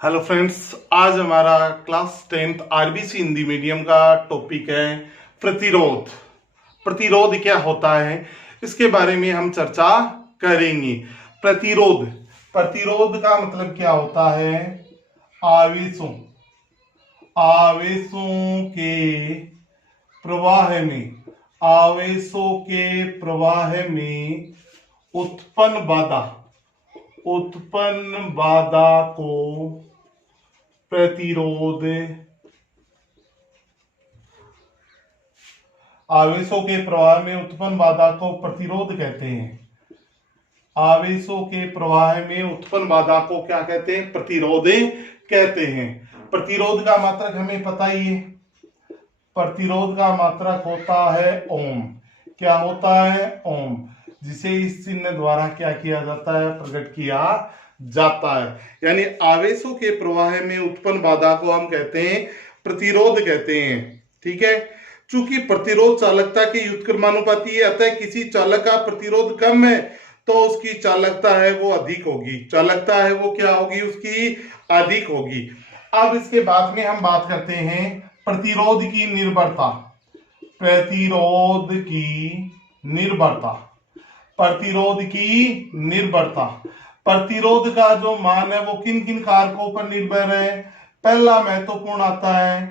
Hello friends, आज हमारा class 10th RBC Hindi medium का टॉपिक है प्रतिरोध। प्रतिरोध क्या होता है इसके बारे में हम चर्चा करेंगे। प्रतिरोध प्रतिरोध का मतलब क्या होता है? आवेशों आवेशों के प्रवाह में आवेशों के प्रवाह में उत्पन्न बाधा को प्रतिरोध आवेशों के प्रवाह में उत्पन्न बाधा को प्रतिरोध कहते हैं। आवेशों के प्रवाह में उत्पन्न बाधा को क्या कहते हैं? प्रतिरोध कहते हैं। प्रतिरोध का मात्रक हमें पता ही है। प्रतिरोध का मात्रक होता है ओम। क्या होता है? ओम, जिसे इस चिन्ह द्वारा क्या किया जाता है? प्रकट किया जाता है। यानी आवेशों के प्रवाह में उत्पन्न बाधा को हम कहते हैं प्रतिरोध कहते हैं। ठीक है। चूंकि प्रतिरोध चालकता के व्युत्क्रमानुपाती है, अतः किसी चालक का प्रतिरोध कम है तो उसकी चालकता है वो अधिक होगी। चालकता है वो क्या होगी? उसकी अधिक होगी। अब इसके बाद में हम बात करते हैं प्रतिरोध की निर्भरता। प्रतिरोध की निर्भरता प्रतिरोध की निर्भरता प्रतिरोध का जो मान है वो किन किन कारकों पर निर्भर है? पहला महत्वपूर्ण आता है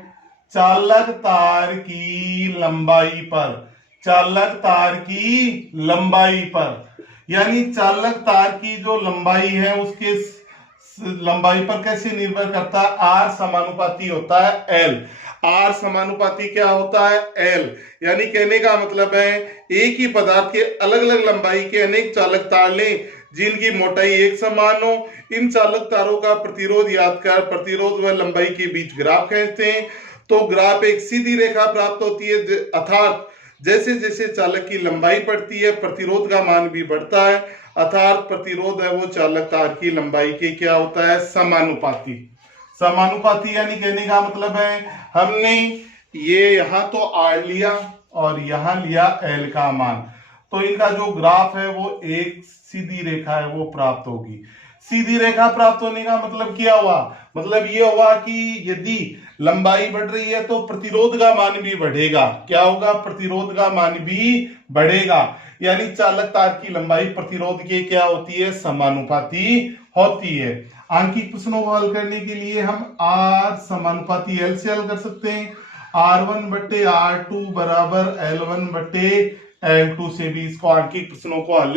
चालक तार की लंबाई पर। चालक तार की लंबाई पर, यानी चालक तार की जो लंबाई है उसके लंबाई पर कैसे निर्भर करता है? आर समानुपाती होता है एल। आर समानुपाती क्या होता है? एल। यानी कहने का मतलब है एक ही पदार्थ के अलग अलग लंबाई के अनेक चालक तार लें जिनकी मोटाई एक समान हो। इन चालक तारों का प्रतिरोध याद कर प्रतिरोध व लंबाई के बीच ग्राफ खींचते हैं तो ग्राफ एक सीधी रेखा प्राप्त होती है। अर्थात जैसे जैसे चालक की लंबाई बढ़ती है प्रतिरोध का मान भी बढ़ता है। अर्थात प्रतिरोध है वो चालक तार की लंबाई के क्या होता है? समानुपाती। समानुपाती यानी कहने का मतलब है हमने ये यहां तो आर लिया और यहां लिया एल का मान, तो इनका जो ग्राफ है वो एक सीधी रेखा है वो प्राप्त होगी। सीधी रेखा प्राप्त होने का मतलब क्या हुआ? मतलब ये हुआ कि यदि लंबाई बढ़ रही है तो प्रतिरोध का मान भी बढ़ेगा। क्या होगा? प्रतिरोध का मान भी बढ़ेगा। यानी चालक तार की लंबाई प्रतिरोध के क्या होती है? समानुपाती होती है। आंकिक प्रश्नों को हल करने के लिए हम आर समानुपाती एल से हल कर सकते हैं। R1 बट्टे R2 बराबर L1 बट्टे L2 से भी इसको आंकिक प्रश्नों को हल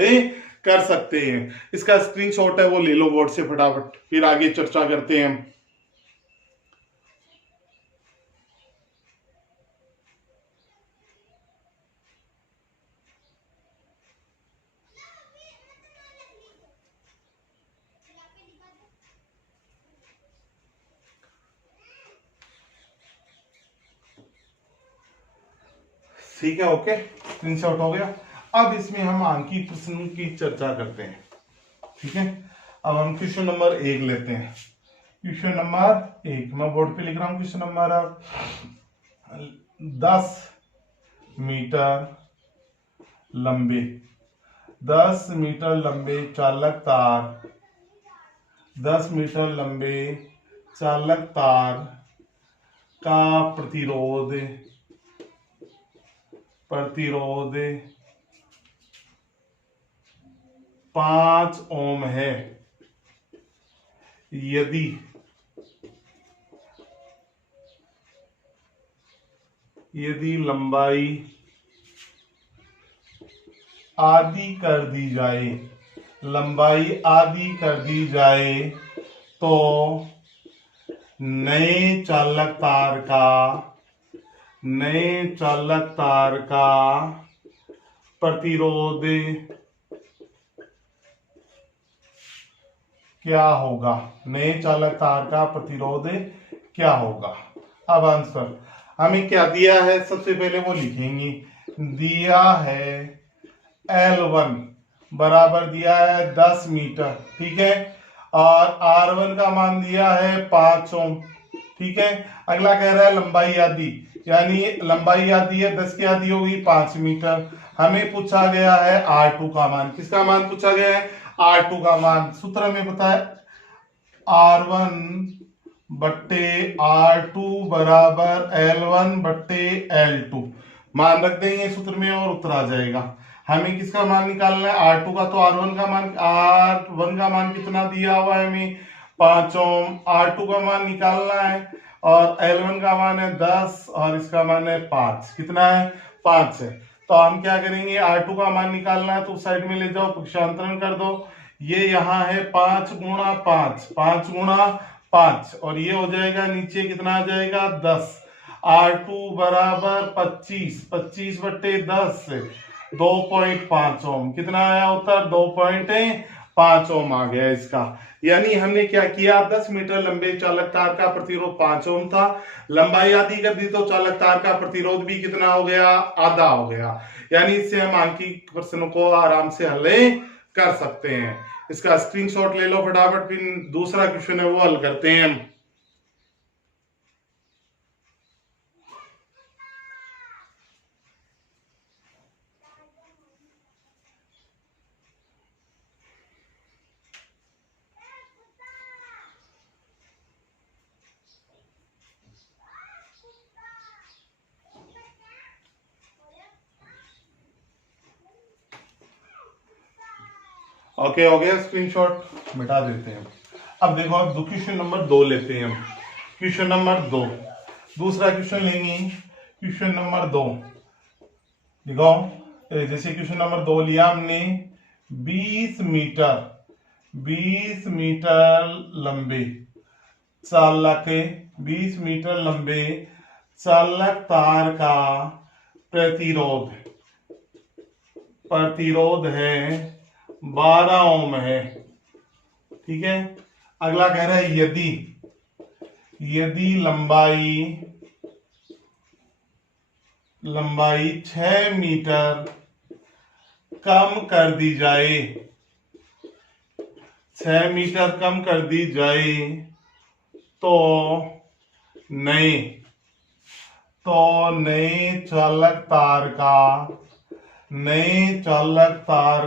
कर सकते हैं। इसका स्क्रीनशॉट है वो ले लो बोर्ड से फटाफट, फिर आगे चर्चा करते हैं। ठीक है, ओके, स्क्रीनशॉट हो गया। अब इसमें हम आंकिक प्रश्न की चर्चा करते हैं। ठीक है, अब हम क्वेश्चन नंबर 1 लेते हैं। क्वेश्चन नंबर 1 मैं बोर्ड पे लिख रहा हूं। क्वेश्चन नंबर 10 मीटर लंबे 10 मीटर लंबे चालक तार 10 मीटर लंबे चालक तार का प्रतिरोध 5 ओम है। यदि लंबाई आधी कर दी जाए तो नए चालक तार का प्रतिरोध क्या होगा? नए चालक तार का प्रतिरोध क्या होगा? अब आंसर हमें क्या दिया है सबसे पहले वो लिखेंगे। दिया है L1 बराबर दिया है 10 मीटर। ठीक है, और R1 का मान दिया है 5 ओम। ठीक है, अगला कह रहा है लंबाई आधी, यानी लंबाई आधी है 10 की आधी होगी 5 मीटर। हमें पूछा गया है R2 का मान। किसका मान पूछा गया है? R2 का मान। सूत्र हमें पता है R1 बट्टे R2 बराबर L1 बट्टे L2 मान रख देंगे सूत्र में और उत्तर आ जाएगा। हमें किसका मान निकालना है? R2 का। तो R1 का मान कितना दिया हुआ है हमें? 5 ओम। R2 का मान निकालना है और L1 का मान है 10 और इसका मान है 5। कितना है? 5 है। तो हम क्या करेंगे? R2 का मान निकालना है तो साइड में ले जाओ, पक्षांतरण कर दो। ये यहाँ है 5 गुणा 5, 5 गुणा 5 और ये हो जाएगा नीचे कितना आ जाएगा? 10। R2 बराबर 25, 25 बट्टे 10 से 2.5 ओम। कितना आया उत्तर? 2.5 ओम आ गया इसका। यानी हमने क्या किया? 10 मीटर लंबे चालक तार का प्रतिरोध 5 ओम था, लंबाई आधी कर दी तो चालक तार का प्रतिरोध भी कितना हो गया? आधा हो गया। यानी इससे हम आंकिक प्रश्नों को आराम से हल कर सकते हैं। इसका स्क्रीनशॉट ले लो फटाफट, फिर दूसरा क्वेश्चन है वो हल करते हैं हम। ओके हो गया, स्क्रीनशॉट मिटा देते हैं। अब देखो, अब क्वेश्चन नंबर 2 लेते हैं हम। क्वेश्चन नंबर 2, दूसरा क्वेश्चन लेंगे। क्वेश्चन नंबर 2 देखो, जैसे क्वेश्चन नंबर 2 लिया हमने, 20 मीटर लंबे चालक 20 मीटर लंबे चालक तार का प्रतिरोध है 12 ओम है। ठीक है। अगला कह रहा है यदि लंबाई 6 मीटर कम कर दी जाए, 6 मीटर कम कर दी जाए तो नए चालक तार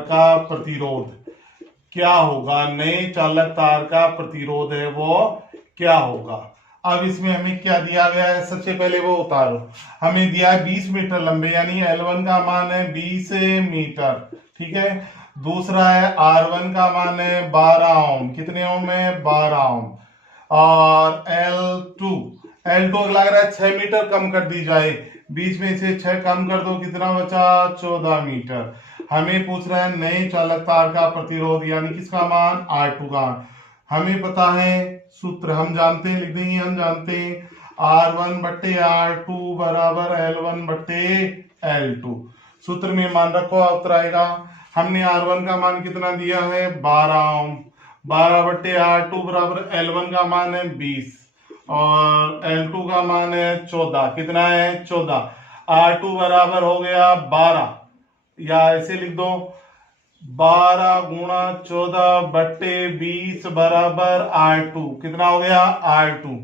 का प्रतिरोध क्या होगा? नए चालक तार का प्रतिरोध है वो क्या होगा? अब इसमें हमें क्या दिया गया है? सबसे पहले वो उतारो। हमें दिया है 20 मीटर लंबे, यानी L1 का मान है 20 मीटर। ठीक है। दूसरा है R1 का मान है 12 ओम। कितने ओम है? 12 ओम। और L2 अगला रहा है 6 मीटर कम कर दी जाए, 20 में से 6 कम कर दो, कितना बचा? 14 मीटर। हमें पूछ रहा है नए चालक तार का प्रतिरोध, यानी किसका मान? R2 का। हमें पता है सूत्र, हम जानते हैं, लिख देंगे, हम जानते हैं R1 बट्टे R2 बराबर L1 बट्टे L2। सूत्र में मान रखो, उत्तर आएगा। हमने R1 का मान कितना दिया है? 12 ओम। 12 बट्टे R2 बराबर L1 का मान है 20 और L2 का मान है 14। कितना है? 14। R2 बराबर हो गया 12, या ऐसे लिख दो 12 गुणा 14 बट्टे 20 बराबर R2। कितना हो गया? R2।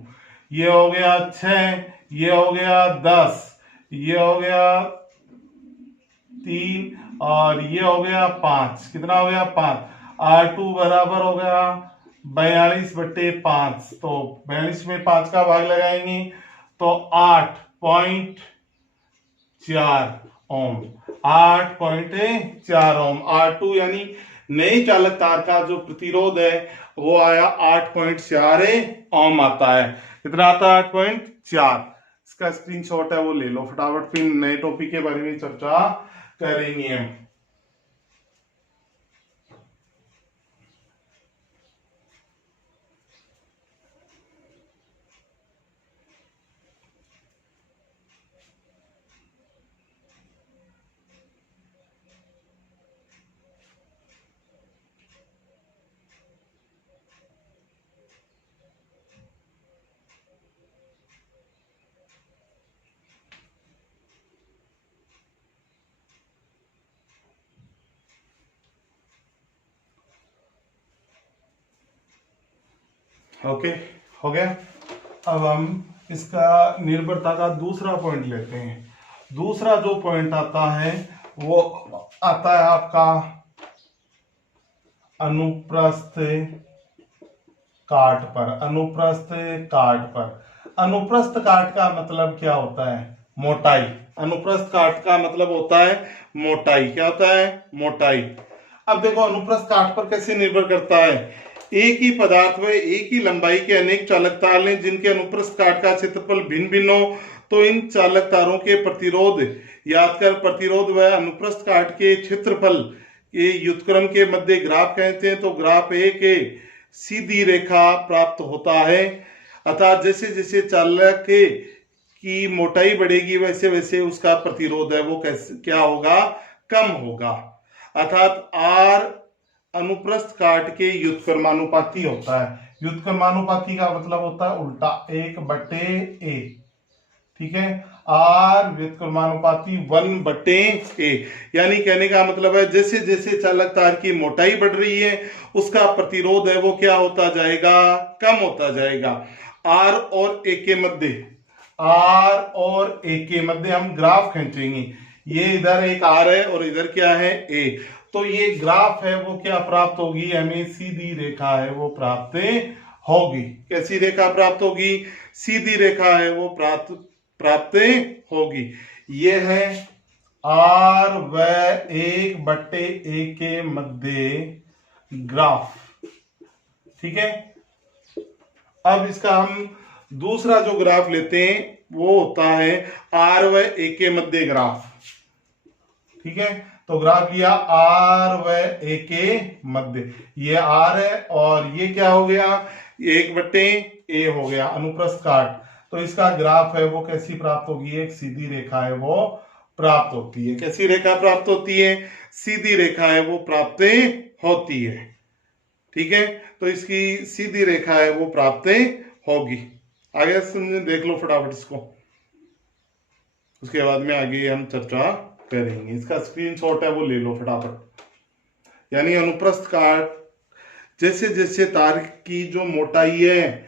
ये हो गया 6, ये हो गया 10, ये हो गया 3 और ये हो गया 5। कितना हो गया? 5। R2 बराबर हो गया 42 बट्टे 5। तो 42 में 5 का भाग लगाएंगे तो 8.4 ओम। 8.4 ओम। R2 यानी नई चालक तार का जो प्रतिरोध है वो आया 8.4 ओम आता है। कितना आता है? 8.4। इसका स्क्रीनशॉट है वो ले लो फटाफट, फिर नए टॉपिक के बारे में चर्चा करेंगे हम। ओके, हो गया। अब हम इसका निर्भरता का दूसरा पॉइंट लेते हैं। दूसरा जो पॉइंट आता है वो आता है आपका अनुप्रस्थ काट पर, अनुप्रस्थ काट पर। अनुप्रस्थ काट का मतलब क्या होता है? मोटाई। अनुप्रस्थ काट का मतलब होता है मोटाई। क्या होता है? मोटाई। अब देखो अनुप्रस्थ काट पर कैसे निर्भर करता है। एक ही पदार्थ में एक ही लंबाई के अनेक चालक तार लें जिनके अनुप्रस्थ काट का क्षेत्रफल भिन्न भिन्न हो, तो इन चालक तारों के प्रतिरोध, याद कर, प्रतिरोध व अनुप्रस्थ काट के क्षेत्रफल के व्युत्क्रम के मध्य ग्राफ कहते हैं। तो ग्राफ एक सीधी रेखा प्राप्त होता है, अर्थात जैसे जैसे चालक की मोटाई बढ़ेगी वैसे वैसे उसका प्रतिरोध है वो कैसे क्या होगा? कम होगा। अर्थात आर अनुप्रस्थ काट के व्युत्क्रमानुपाती होता है। व्युत्क्रमानुपाती का मतलब होता है उल्टा, 1/a। ठीक है, आर व्युत्क्रमानुपाती 1/a। यानी कहने का मतलब है जैसे जैसे चालक तार की मोटाई बढ़ रही है उसका प्रतिरोध है वो क्या होता जाएगा? कम होता जाएगा। आर और ए के मध्य, आर और ए के मध्य हम ग्राफ खींचेंगे। ये इधर एक आर है और इधर क्या है? ए। तो ये ग्राफ है वो क्या प्राप्त होगी? हमें सीधी रेखा है वो प्राप्त होगी। कैसी रेखा प्राप्त होगी? सीधी रेखा है वो प्राप्त होगी। ये है आर व 1/a के मध्य ग्राफ। ठीक है, अब इसका हम दूसरा जो ग्राफ लेते हैं वो होता है आर व ए के मध्य ग्राफ। ठीक है, तो ग्राफ लिया आर व ए के मध्य, ये आर है और ये क्या हो गया? 1/a हो गया अनुप्रस्थ काट। तो इसका ग्राफ है वो कैसी प्राप्त होगी? एक सीधी रेखा है वो प्राप्त होती है। कैसी रेखा प्राप्त होती है? सीधी रेखा है वो प्राप्त होती है। ठीक है, तो इसकी सीधी रेखा है वो प्राप्त होगी। आगे समझे, देख लो फटाफट इसको, उसके बाद में आगे हम चर्चा करेंगे। इसका स्क्रीनशॉट है वो ले लो फटाफट। यानी अनुप्रस्थ काट जैसे जैसे तार की जो मोटाई है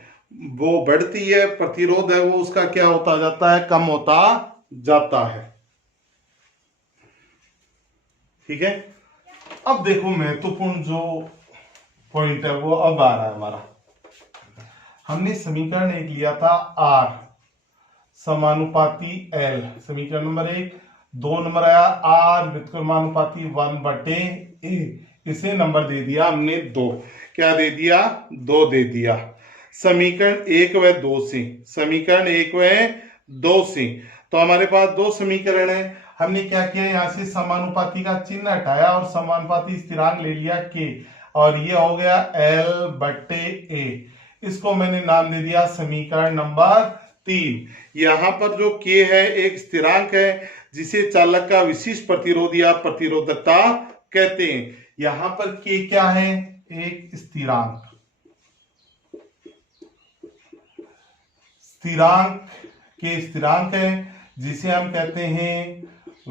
वो बढ़ती है, प्रतिरोध है वो उसका क्या होता जाता है? कम होता जाता है। ठीक है, अब देखो महत्वपूर्ण जो पॉइंट है वो अब आ रहा है हमारा। हमने समीकरण एक लिया था आर समानुपाती एल, समीकरण नंबर 1। 2 नंबर आया आर व्युत्क्रमानुपाती 1/a, इसे नंबर दे दिया हमने 2। क्या दे दिया? 2 दे दिया। समीकरण 1 व 2 से, समीकरण 1 व 2 से तो हमारे पास 2 समीकरण है। हमने क्या किया? यहां से समानुपाती का चिन्ह हटाया और समानुपाती स्थिरांक ले लिया k, और ये हो गया L/a। इसको मैंने नाम दे दिया समीकरण नंबर 3। यहां पर जो k है एक स्थिरांक है जिसे चालक का विशिष्ट प्रतिरोध या प्रतिरोधकता कहते हैं। यहां पर k क्या है? एक स्थिरांक। स्थिरांक के स्थिरांक है जिसे हम कहते हैं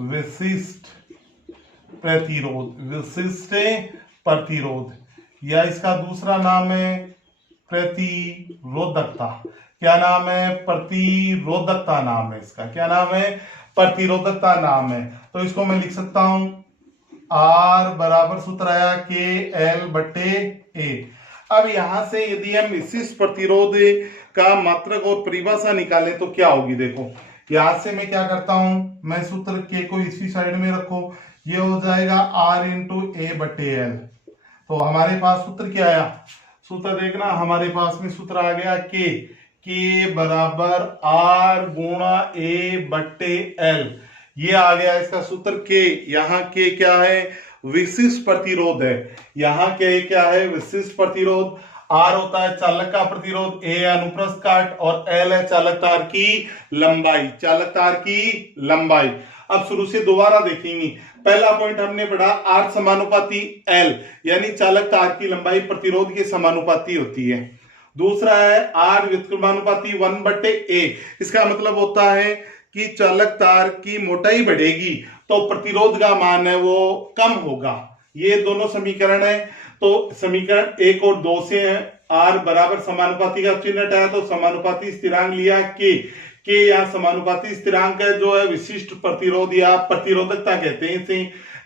विशिष्ट प्रतिरोध, विशिष्ट प्रतिरोध, या इसका दूसरा नाम है प्रतिरोधकता। क्या नाम है? प्रतिरोधकता नाम है इसका। क्या नाम है? प्रतिरोधकता नाम है। तो इसको मैं लिख सकता हूं R बराबर सूत्र आया KL/A। अब यहां से यदि हम विशिष्ट प्रतिरोध का मात्रक और परिभाषा निकालें तो क्या होगी? देखो यहां से मैं क्या करता हूं, मैं सूत्र K को इसी साइड में रखो, ये हो जाएगा R × A/L। तो हमारे पास सूत्र क्या आया? सूत्र देखना, हमारे पास में सूत्र आ गया K बराबर R × A/L। ये आ गया इसका सूत्र K। यहाँ K क्या है? विशिष्ट प्रतिरोध है। यहाँ K क्या है? विशिष्ट प्रतिरोध। R होता है चालक का प्रतिरोध, A अनुप्रस्थ काट और L है चालक तार की लंबाई, चालक तार की लंबाई। अब शुरू से दोबारा देखेंगे। पहला पॉइंट हमने पढ़ा R समानुपाती L, यानी चालक तार की लंबाई प्रतिरोध के समानुपाती होती है। दूसरा है R व्युत्क्रमानुपाती 1/A। इसका मतलब होता है कि चालक तार की मोटाई बढ़ेगी तो प्रतिरोध का मान है वो कम होगा। ये दोनों समीकरण है। तो समीकरण 1 और 2 से R बराबर समानुपाती का चिन्ह हटाया तो समानुपाती स्थिरांक लिया K यहाँ समानुपाती स्थिरांक है जो है विशिष्ट प्रतिरोध या प्रतिरोधकता कहते हैं इसे।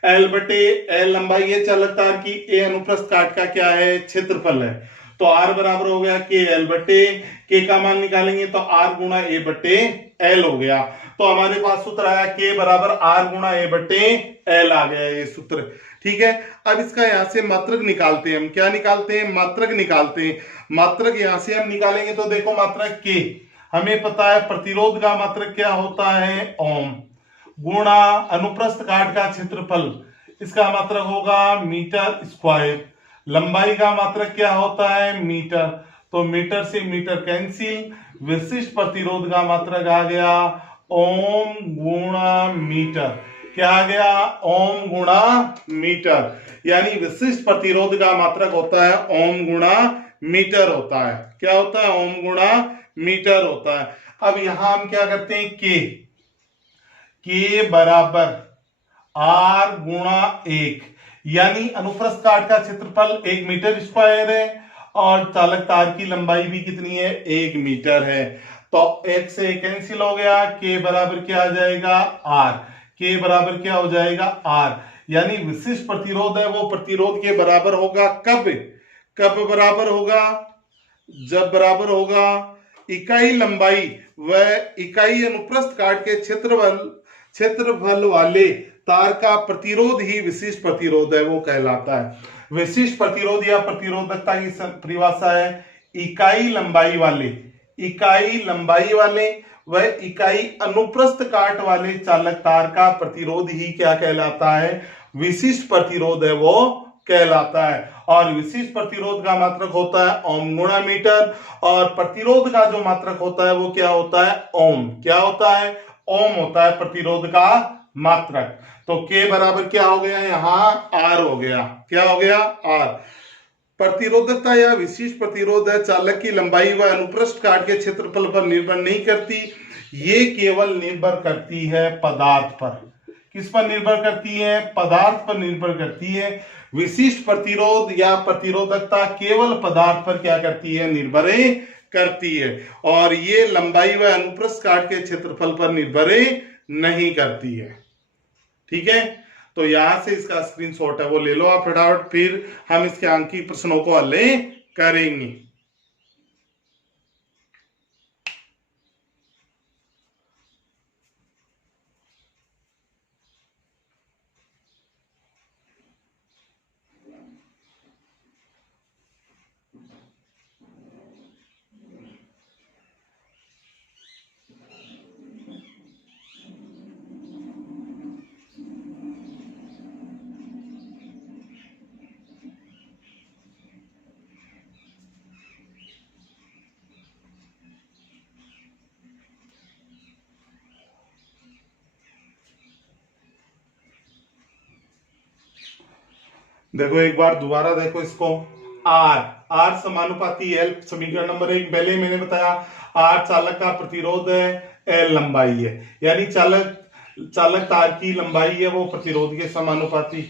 L/L लंबाई है चालक तार की, A अनुप्रस्थ काट का क्या है? क्षेत्रफल है। तो आर बराबर हो गया के एल बटे, के का मान निकालेंगे तो आर गुणा ए बटे एल हो गया। तो हमारे पास सूत्र आया के बराबर आर गुणा ए बटे एल आ गया ये सूत्र। ठीक है, अब इसका यहां से मात्रक निकालते हैं हम। क्या निकालते हैं? मात्रक निकालते हैं। मात्रक यहां से हम निकालेंगे तो देखो मात्रक के, हमें पता है प्रतिरोध का मात्रक क्या होता है ओम, गुणा अनुप्रस्थ काट का क्षेत्रफल, इसका मात्रक होगा मीटर स्क्वायर, लंबाई का मात्रक क्या होता है मीटर, तो मीटर से मीटर कैंसिल, विशिष्ट प्रतिरोध का मात्रक आ गया ओम गुणा मीटर। क्या आ गया? ओम गुणा मीटर, यानी विशिष्ट प्रतिरोध का मात्रक होता है ओम गुणा मीटर होता है। क्या होता है? ओम गुणा मीटर होता है। अब यहां हम क्या करते हैं? के बराबर आर गुणा 1, यानी अनुप्रस्थ काट का क्षेत्रफल 1 मीटर स्क्वायर है और चालक तार की लंबाई भी कितनी है? 1 मीटर है। तो 1 से कैंसिल हो गया, के बराबर क्या आ जाएगा? आर। के बराबर क्या हो जाएगा? आर, यानी विशिष्ट प्रतिरोध है वो प्रतिरोध के बराबर होगा कब? कब बराबर होगा? जब बराबर होगा इकाई लंबाई व इकाई अनुप्रस्थ काट के क्षेत्रफल वाले तार का प्रतिरोध ही विशिष्ट प्रतिरोध है, वो कहलाता है। विशिष्ट प्रतिरोध या प्रतिरोधकता की परिभाषा है इकाई लंबाई वाले व इकाई अनुप्रस्थ काट वाले चालक तार का प्रतिरोध ही क्या कहलाता है? विशिष्ट प्रतिरोध है वो कहलाता है। और विशिष्ट प्रतिरोध का मात्रक होता है ओम गुणा मीटर, और प्रतिरोध का जो मात्रक होता है वो क्या होता है? ओम। क्या होता है? ओम होता है प्रतिरोध का मात्रक। तो के बराबर क्या हो गया? यहां आर हो गया। क्या हो गया? आर। प्रतिरोधकता या विशिष्ट प्रतिरोध है चालक की लंबाई व अनुप्रस्थ काट के क्षेत्रफल पर निर्भर नहीं करती, ये केवल निर्भर करती है पदार्थ पर। किस पर निर्भर करती है? पदार्थ पर निर्भर करती है। विशिष्ट प्रतिरोध या प्रतिरोधकता केवल पदार्थ पर क्या करती है? निर्भर करती है, और ये लंबाई व अनुप्रस्थ काट के क्षेत्रफल पर निर्भर नहीं करती है। ठीक है, तो यहां से इसका स्क्रीनशॉट है वो ले लो आप फटाफट, फिर हम इसके अंकीय प्रश्नों को हल करेंगे। देखो एक बार दोबारा देखो इसको, आर समानुपाती एल, समीकरण नंबर 1 पहले मैंने बताया आर चालक का प्रतिरोध है, एल लंबाई है, यानी चालक तार की लंबाई है वो प्रतिरोध के समानुपाती,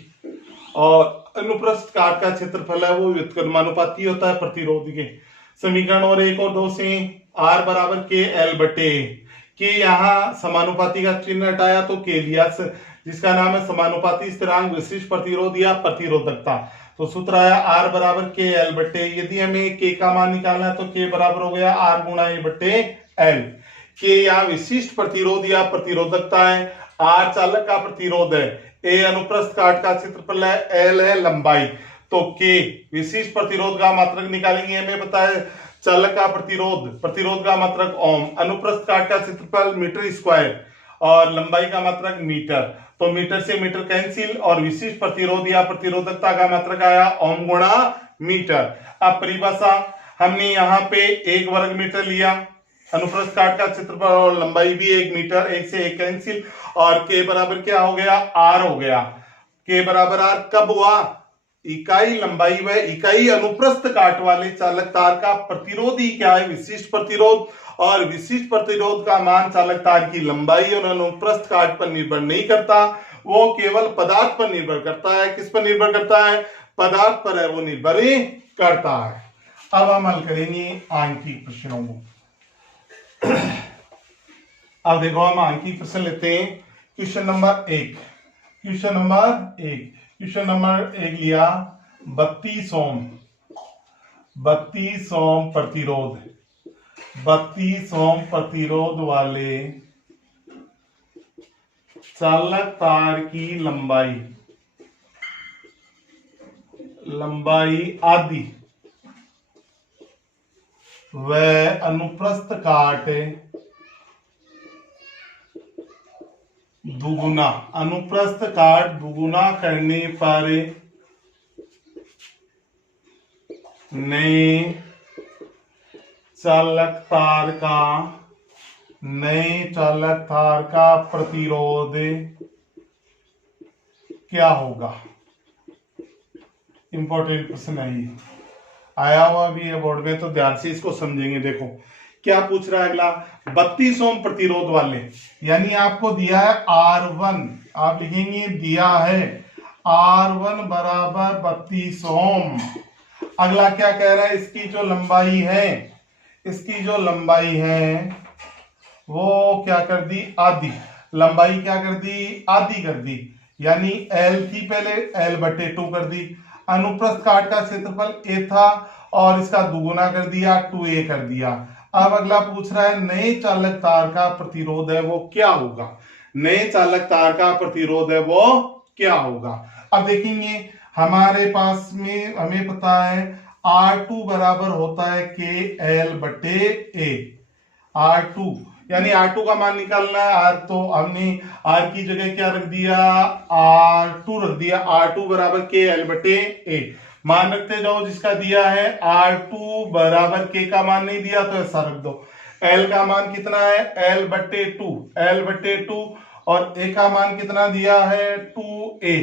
और अनुप्रस्थ काट का क्षेत्रफल है वो व्युत्क्रमानुपाती होता है प्रतिरोध के। समीकरण और 1 और 2 से आर बराबर के एल बटे, के यहाँ समानुपाती का चिन्ह हटाया तो के लिया, जिसका नाम है समानुपाती स्थिरांक विशिष्ट प्रतिरोध या प्रतिरोधकता। तो सूत्र आया आर बराबर के एल बटे, यदि हमें के का मान निकालना है तो के बराबर हो गया आर गुणा ए बटे एल। के यहाँ विशिष्ट प्रतिरोध या प्रतिरोधकता है, आर चालक का प्रतिरोध है, ए अनुप्रस्थ काट का क्षेत्रफल है, एल है लंबाई। तो के विशिष्ट प्रतिरोध का मात्रक निकालेंगे, हमें पता है चालक का प्रतिरोध का मात्रक ओम, अनुप्रस्थ काट का क्षेत्रफल मीटर स्क्वायर और लंबाई का मात्रक मीटर, तो मीटर से मीटर कैंसिल, और विशिष्ट प्रतिरोध या प्रतिरोधकता का मात्रक आया ओम गुणा मीटर। अब परिभाषा हमने यहाँ पे 1 वर्ग मीटर लिया, अनुप्रस्थ काट का क्षेत्रफल और लंबाई भी 1 मीटर, 1 से 1 कैंसिल, और के बराबर क्या हो गया? आर हो गया। के बराबर आर कब हुआ? इकाई लंबाई व इकाई अनुप्रस्थ काट वाले चालक तार का प्रतिरोध ही क्या है? विशिष्ट प्रतिरोध, और विशिष्ट प्रतिरोध का मान चालक तार की लंबाई और अनुप्रस्थ काट पर निर्भर नहीं करता, वो केवल पदार्थ पर निर्भर करता है। किस पर निर्भर करता है? पदार्थ पर है वो निर्भर करता है। अब हम हल करेंगे आंकिक प्रश्नों को। अब देखो हम आंकिक प्रश्न लेते हैं। क्वेश्चन नंबर 1 लिया 32 ओम 32 ओम प्रतिरोध, 32 ओम प्रतिरोध वाले चालक तार की लंबाई आधी व अनुप्रस्थ काट दुगुना, अनुप्रस्थ काट दुगुना करने पर नए चालक तार का प्रतिरोध क्या होगा। इंपॉर्टेंट प्रश्न है ये, आया हुआ भी है बोर्ड में, तो ध्यान से इसको समझेंगे। देखो क्या पूछ रहा है अगला, 32 ओम प्रतिरोध वाले, यानी आपको दिया है R1, आप लिखेंगे दिया है R1 बराबर 32 ओम। अगला क्या कह रहा है, इसकी जो लंबाई है वो क्या कर दी, आधी, लंबाई क्या कर दी, आधी कर दी, यानी L थी पहले, L/2 कर दी। अनुप्रस्थ काट का क्षेत्रफल A था और इसका दुगुना कर दिया, 2A कर दिया। अब अगला पूछ रहा है नए चालक तार का प्रतिरोध है वो क्या होगा, नए चालक तार का प्रतिरोध है वो क्या होगा। अब देखेंगे हमारे पास में हमें पता है R2 बराबर होता है KL/A, R2 यानी R2 का मान निकालना है, R तो हमने R की जगह क्या रख दिया, R2 रख दिया, R2 बराबर KL/A मान रखते जाओ, जिसका दिया है R2 बराबर K का मान नहीं दिया तो ऐसा रख दो। L का मान कितना है, L/2 और A का मान कितना दिया है, 2A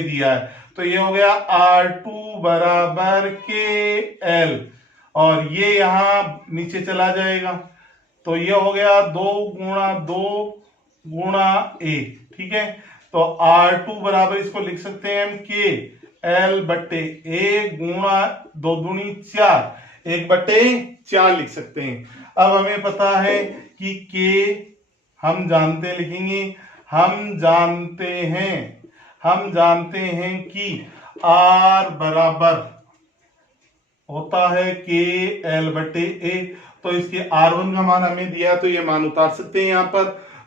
दिया है, तो ये हो गया R2 बराबर KL और ये यहां नीचे चला जाएगा, तो ये हो गया 2 गुणा A, ठीक है। तो R2 बराबर इसको लिख सकते हैं हम KL/A गुणा 2 दूनी 4, 1/4 लिख सकते हैं। अब हमें पता है कि K हम जानते, लिखेंगे हम जानते हैं कि R बराबर होता है KL/A, तो इसके R1 का मान हमें दिया, तो ये मान उतार सकते हैं यहाँ पर,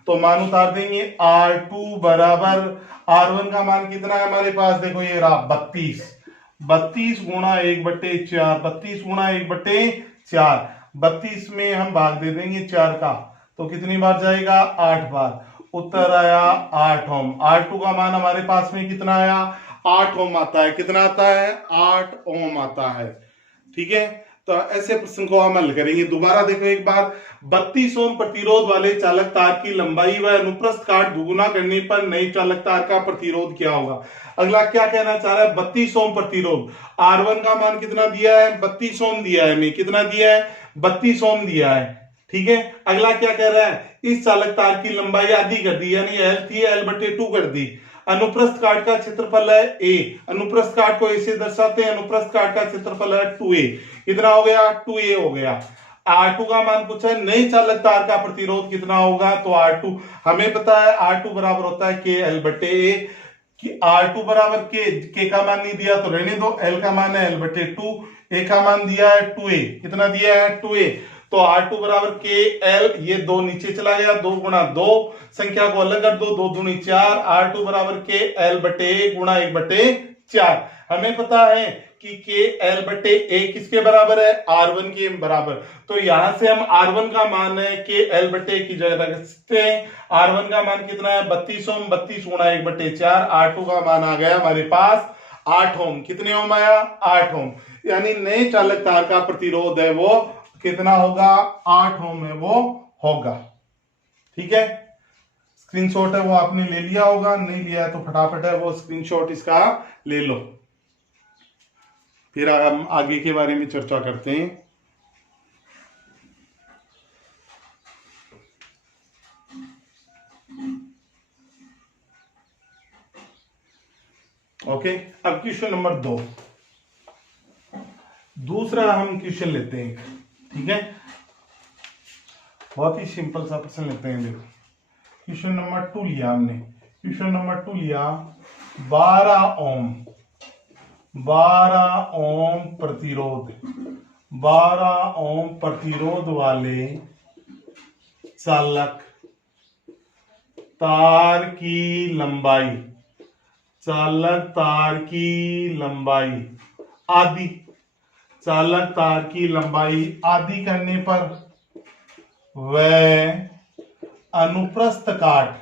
तो मान उतार देंगे। R2 बराबर R1 का मान कितना है हमारे पास, देखो ये रहा 32 गुणा 1/4, 32 गुणा 1/4, 32 में हम भाग दे देंगे 4 का, तो कितनी बार जाएगा, 8 बार, उत्तर आया 8 ओम। R2 का मान हमारे पास में कितना आया, 8 ओम आता है, कितना आता है, 8 ओम आता है, ठीक है। तो ऐसे प्रश्न को हम हल करेंगे। दोबारा देखो एक बार, 32 ओम प्रतिरोध वाले चालक तार की लंबाई व अनुप्रस्थ काट दुगुना करने पर नई चालक तार का प्रतिरोध क्या होगा। अगला क्या कहना चाह रहा है, 32 ओम प्रतिरोध, R1 का मान कितना दिया है, 32 ओम दिया है, कितना दिया है, 32 ओम दिया है, ठीक है। अगला क्या कह रहा है, इस चालक तार की लंबाई आधी कर दी, यानी L थी L/2 कर दी। अनुप्रस्थ काट का क्षेत्रफल है A, अनुप्रस्थ काट को ऐसे दर्शाते हैं, अनुप्रस्थ काट का क्षेत्रफल है 2A, कितना हो गया, 2A हो गया। R2 का मान पूछा है नई चालक तार का प्रतिरोध कितना होगा, तो R2 हमें पता है R2 बराबर होता है KL/A, कि R2 बराबर K का मान नहीं दिया तो रहने दो, L का मान है L/2, A का मान दिया है 2A, कितना दिया है, 2A, तो R2 बराबर KL, ये 2 नीचे चला गया, 2 गुणा 2, संख्या को अलग कर दो, 2 दूनी 4, R2 बराबर KL/A गुणा 1/4। हमें पता है कि KL/A किसके बराबर है, R1 के बराबर, तो यहां से हम R1 का मान है KL/A की जगह रख सकते हैं। R1 का मान कितना है, 32 ओम, 32 गुणा 1/4, R2 का मान आ गया हमारे पास 8 ओम, कितने ओम आया, 8 ओम, यानी नए चालक तार का प्रतिरोध है वो कितना होगा, 8 ओम है वो होगा, ठीक है। स्क्रीनशॉट है वो आपने ले लिया होगा, नहीं लिया है तो फटाफट है वो स्क्रीनशॉट इसका ले लो, फिर हम आगे के बारे में चर्चा करते हैं। ओके, अब क्वेश्चन नंबर 2, दूसरा हम क्वेश्चन लेते हैं, ठीक है, बहुत ही सिंपल सा प्रश्न लेते हैं। देखो क्वेश्चन नंबर 2 लिया हमने, क्वेश्चन नंबर 2 लिया 12 ओम 12 ओम प्रतिरोध, 12 ओम प्रतिरोध वाले चालक तार की लंबाई, चालक तार की लंबाई आदि, चालक तार की लंबाई आदि करने पर वह अनुप्रस्थ काट,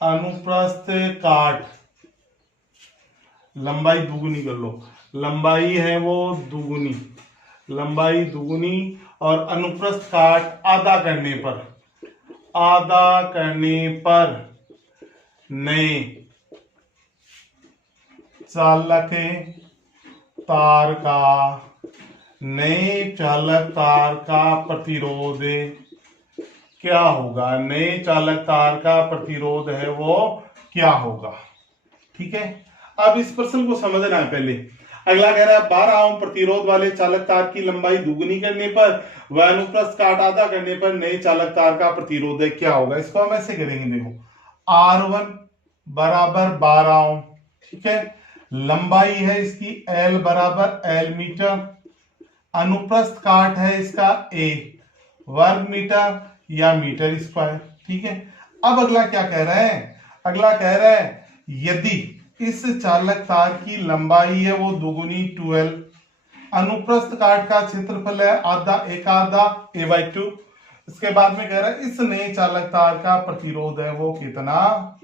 अनुप्रस्थ काट लंबाई दुगुनी कर लो, लंबाई है वो दुगुनी, लंबाई दुगुनी और अनुप्रस्थ काट आधा करने पर, आधा करने पर नए चालक तार का, नए चालक तार का प्रतिरोध क्या होगा, नए चालक तार का प्रतिरोध है वो क्या होगा। ठीक है, अब इस प्रश्न को समझना है पहले। अगला कह रहा है 12 ओम प्रतिरोध वाले चालक तार की लंबाई दुगुनी करने पर व अनुप्रस्थ काट आधा करने पर नए चालक तार का प्रतिरोध क्या होगा। इसको हम ऐसे करेंगे, देखो R1 बराबर 12 ओम, ठीक है, लंबाई है इसकी L बराबर L मीटर, अनुप्रस्थ काट है इसका A वर्ग मीटर या मीटर स्क्वायर। ठीक है, अब अगला क्या कह रहा है, अगला कह रहा है यदि इस चालक तार की लंबाई है वो दुगुनी 12, अनुप्रस्थ काट का क्षेत्रफल है आधा, एक आधा A/2, इसके बाद में कह रहा है इस नए चालक तार का प्रतिरोध है वो कितना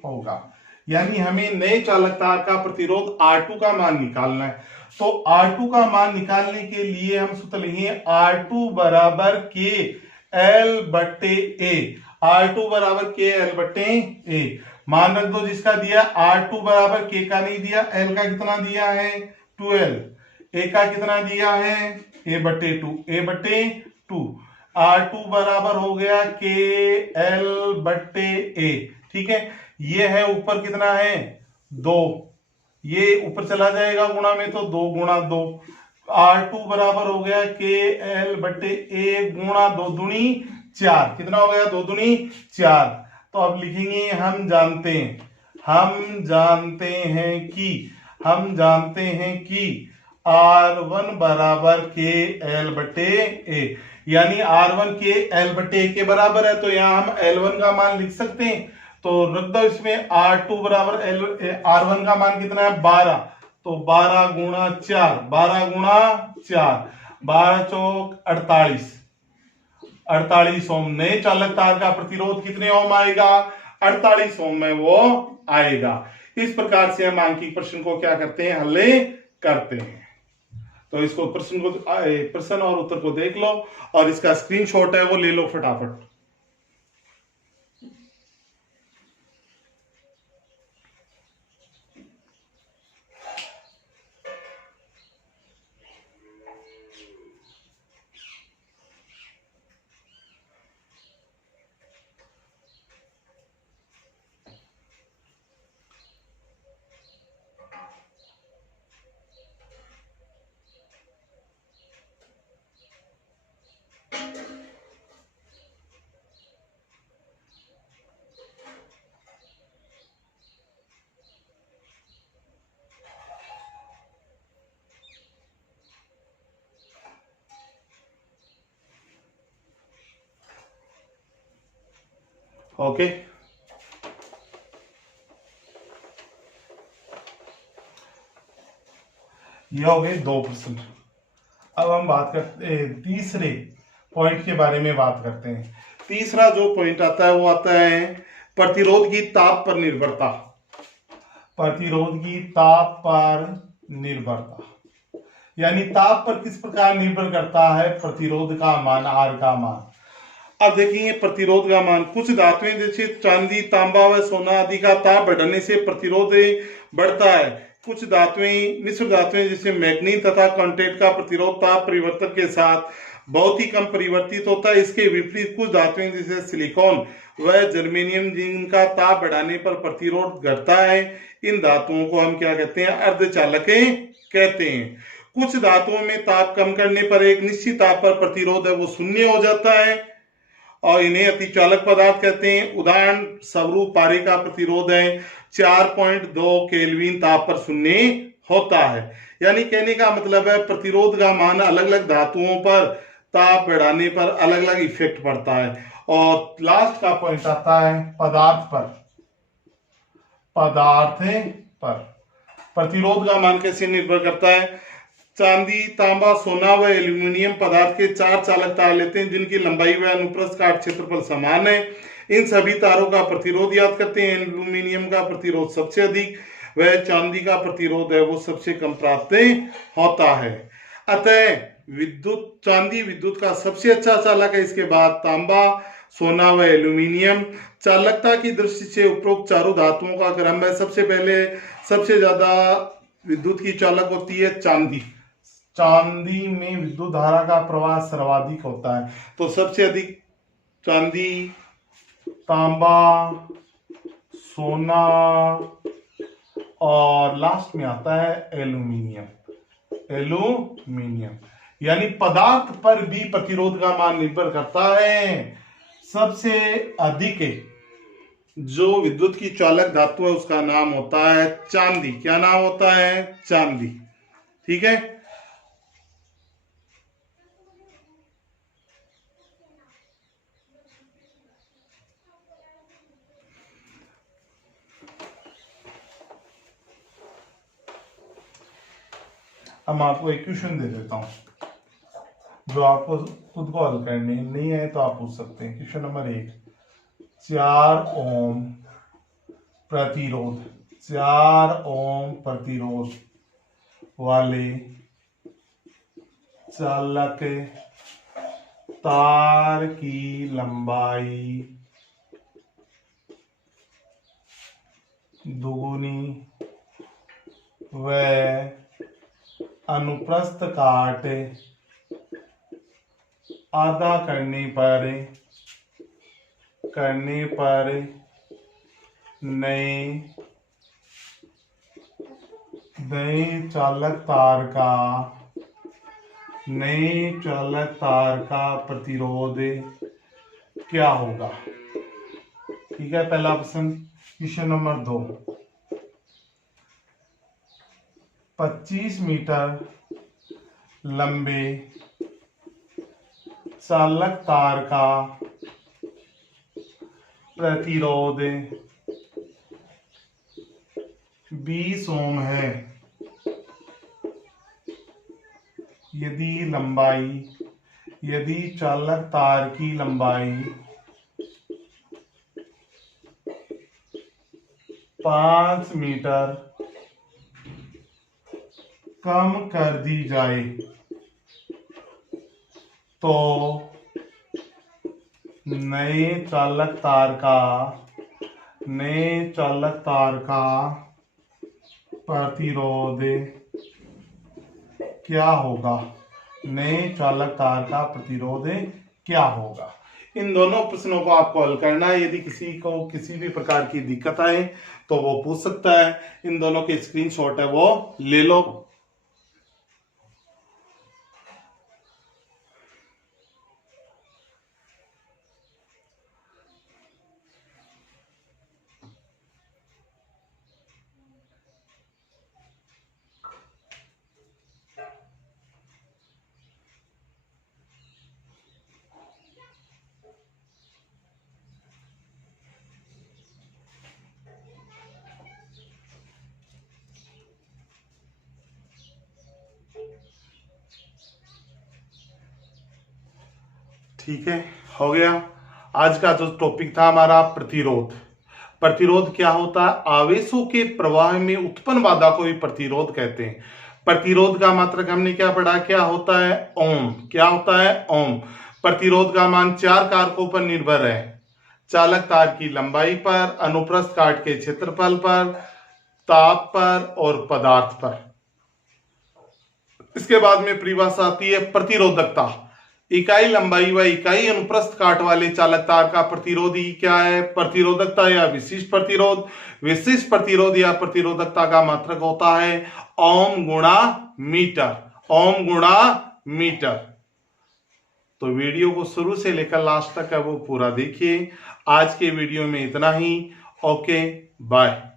होगा। यानी हमें नए चालक तार का प्रतिरोध R2 का मान निकालना है। तो R2 का मान निकालने के लिए हम सूत्र लिखेंगे R2 बराबर K L बट्टे A, R2 बराबर K L बट्टे A। मान रख दो जिसका दिया R2 बराबर K का नहीं दिया, L का कितना दिया है 12, A का कितना दिया है A बट्टे 2, A बट्टे 2, R2 बराबर हो गया K L बट्टे A। ठीक है, ये है ऊपर कितना है 2, ये ऊपर चला जाएगा गुणा में तो 2 गुणा 2, R2 बराबर हो गया K L बट्टे A गुणा 2 दूनी 4, कितना हो गया 2 दूनी 4। तो अब लिखेंगे हम जानते हैं, हम जानते हैं कि R1 बराबर K L बटे A, यानी R1 K L बटे A के बराबर है, तो यहां हम L1 का मान लिख सकते हैं। तो रख दो इसमें R2 बराबर R1 का मान कितना है 12, तो 12 गुणा 4, 12 गुणा 4, 12 चौक 48, 48 ओम। नए चालक तार का प्रतिरोध कितने ओम आएगा 48 ओम में वो आएगा। इस प्रकार से हम आंकिक प्रश्न को क्या करते हैं, हल करते हैं। तो इसको प्रश्न और उत्तर को देख लो और इसका स्क्रीनशॉट है वो ले लो फटाफट। ओके, ये हो गए 2 प्रश्न। अब हम बात करते हैं तीसरे पॉइंट के बारे में बात करते हैं। तीसरा जो पॉइंट आता है वो आता है प्रतिरोध की ताप पर निर्भरता, प्रतिरोध की ताप पर निर्भरता, यानी ताप पर किस प्रकार निर्भर करता है प्रतिरोध का मान, R का मान। अब देखिए प्रतिरोध का मान, कुछ धातुएं जैसे चांदी, तांबा व सोना आदि का ताप बढ़ने से प्रतिरोध बढ़ता है। कुछ धातुएं, मिश्र धातुएं जैसे मैग्नीज तथा कॉन्टैक्ट का प्रतिरोध ताप परिवर्तन के साथ बहुत ही कम परिवर्तित होता है। इसके विपरीत कुछ धातुएं जैसे सिलिकॉन व जर्मेनियम जिनका ताप बढ़ाने पर प्रतिरोध घटता है। इन धातुओं को हम क्या कहते हैं, अर्धचालक कहते हैं। कुछ धातुओं में ताप कम करने पर एक निश्चित ताप पर प्रतिरोध है वो शून्य हो जाता है और इन्हें अतिचालक पदार्थ कहते हैं। उदाहरण स्वरूप पारे का प्रतिरोध है 4.2 केल्विन ताप पर शून्य होता है। यानी कहने का मतलब है प्रतिरोध का मान अलग अलग धातुओं पर ताप बढ़ाने पर अलग अलग इफेक्ट पड़ता है। और लास्ट का पॉइंट आता है पदार्थ पर। पदार्थ पर प्रतिरोध का मान कैसे निर्भर करता है? चांदी, तांबा, सोना व एल्यूमिनियम पदार्थ के 4 चालक तार लेते हैं जिनकी लंबाई व अनुप्रस्थ काट क्षेत्रफल समान है। इन सभी तारों का प्रतिरोध याद करते हैं। एल्यूमिनियम का प्रतिरोध सबसे अधिक, वह चांदी का प्रतिरोध है वो सबसे कम प्राप्त होता है। अतः चांदी विद्युत का सबसे अच्छा चालक है। इसके बाद तांबा, सोना व एल्यूमिनियम। चालकता की दृष्टि से उपरोक्त चारों धातुओं का क्रम है। सबसे पहले सबसे ज्यादा विद्युत की चालक होती है चांदी। चांदी में विद्युत धारा का प्रवाह सर्वाधिक होता है। तो सबसे अधिक चांदी, तांबा, सोना और लास्ट में आता है एल्यूमिनियम। यानी पदार्थ पर भी प्रतिरोध का मान निर्भर करता है। सबसे अधिक जो विद्युत की चालक धातु है उसका नाम होता है चांदी। क्या नाम होता है? चांदी। ठीक है। अब मैं आपको एक क्वेश्चन दे देता हूं जो आपको खुद को हल करने नहीं है तो आप पूछ सकते हैं। क्वेश्चन नंबर 1, 4 ओम प्रतिरोध, 4 ओम प्रतिरोध वाले चालक तार की लंबाई दुगुनी व अनुप्रस्थ काट आधा करने पर नए चालक तार का प्रतिरोध क्या होगा? ठीक है, पहला ऑप्शन। क्वेश्चन नंबर 2, 25 मीटर लंबे चालक तार का प्रतिरोध 20 ओम है यदि चालक तार की लंबाई 5 मीटर कम कर दी जाए तो नए चालक तार का प्रतिरोध क्या होगा? नए चालक तार का प्रतिरोध क्या होगा? इन दोनों प्रश्नों को आपको हल करना है। यदि किसी को किसी भी प्रकार की दिक्कत आए तो वो पूछ सकता है। इन दोनों के स्क्रीनशॉट है वो ले लो। ठीक है, हो गया। आज का जो टॉपिक था हमारा प्रतिरोध क्या होता है? आवेशों के प्रवाह में उत्पन्न बाधा को भी प्रतिरोध कहते हैं। प्रतिरोध का मात्रक हमने क्या पढ़ा? क्या होता है? ओम। क्या होता है? ओम। प्रतिरोध का मान 4 कारकों पर निर्भर है। चालक तार की लंबाई पर, अनुप्रस्थ काट के क्षेत्रफल पर, ताप पर और पदार्थ पर। इसके बाद में परिभाषा आती है प्रतिरोधकता। इकाई लंबाई व इकाई अनुप्रस्थ काट वाले चालक तार का प्रतिरोध ही क्या है? प्रतिरोधकता या विशिष्ट प्रतिरोध। विशिष्ट प्रतिरोध या प्रतिरोधकता का मात्रक होता है ओम गुणा मीटर। ओम गुणा मीटर। तो वीडियो को शुरू से लेकर लास्ट तक है वो पूरा देखिए। आज के वीडियो में इतना ही। Okay, bye.